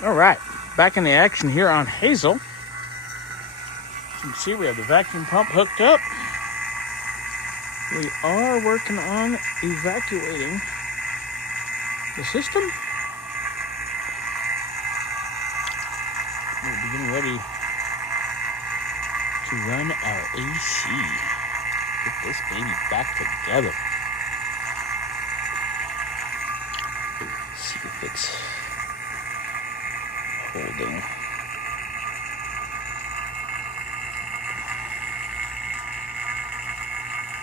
All right, back in the action here on Hazel. As you can see, we have the vacuum pump hooked up. We are working on evacuating the system. We're getting ready to run our AC. Get this baby back together. See if it's holding.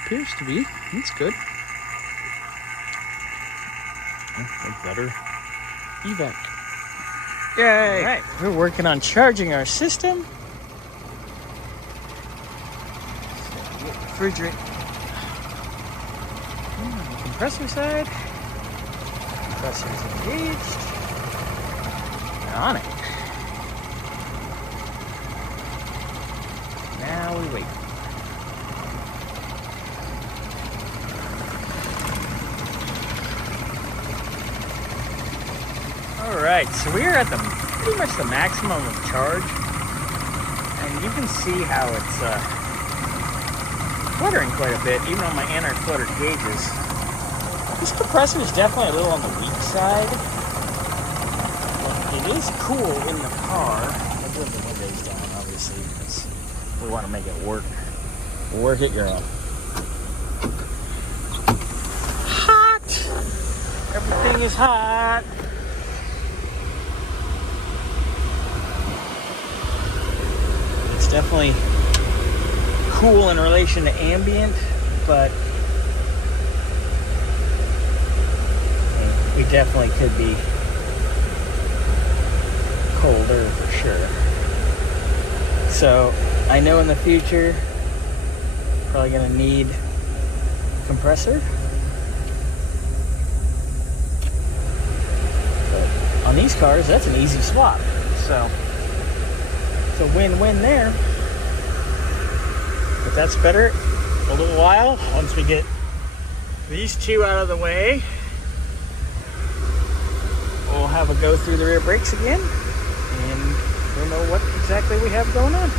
Appears to be. That's good. A better evac. Yay! All right, we're working on charging our system. So refrigerant on the compressor side. Compressor is engaged. We're on it. Now we wait. Alright, so we are at pretty much the maximum of charge, and you can see how it's fluttering quite a bit, even on my anti-flutter gauges. This compressor is definitely a little on the weak side, but it is cool in the car. I'll leave the windows down, obviously, because we want to make it work. Work it, girl. Hot! Everything is hot! Definitely cool in relation to ambient, but we definitely could be colder for sure. So I know in the future probably gonna need a compressor, but on these cars that's an easy swap. So it's a win-win there. But that's better a little while. Once we get these two out of the way, we'll have a go through the rear brakes again, and we'll know what exactly we have going on.